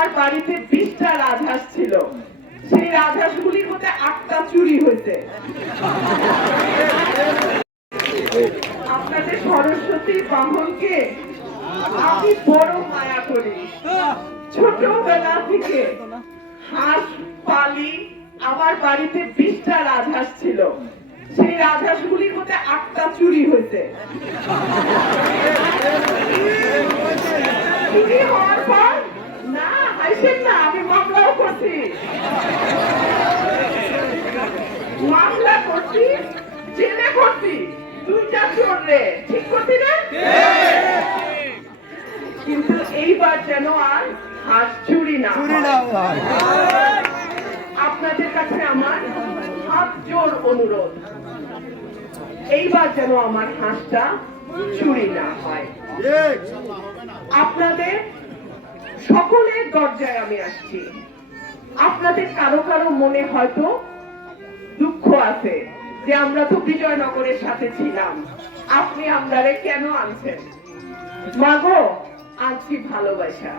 আমার বাড়িতে 20টা রাজহাঁস ছিল, সেই রাজহাঁসগুলির মধ্যে 8টা চুরি হয়েছে। আপনাদের সরস্বতী বাহনকে আমি বড় মায়া করি। ছোটবেলা থেকে হাঁস পালি। আমার বাড়িতে 20টা রাজহাঁস ছিল, সেই রাজহাঁসগুলির মধ্যে 8টা চুরি হয়েছে। চুরি হওয়ার পর না হাসেন না, আমি মামলাও করছি। মামলা করছি, জেলে করছি, 2টা চোর রে, ঠিক করছি না? কিন্তু এইবার যেন আর হাঁস চুরি না হয়। আপনাদের কাছে আমার হাত জোর অনুরোধ, এইবার যেন আমার হাঁসটা চুরি না হয়। আপনাদের সকলের দরজায় আমি আসছি। আপনাদের কারো কারো মনে হয়তো দুঃখ আছে যে আমরা তো বিজয়নগরের সাথে ছিলাম, আপনি আমরারে কেন আনছেন? মাগো, আনছি ভালোবাসা।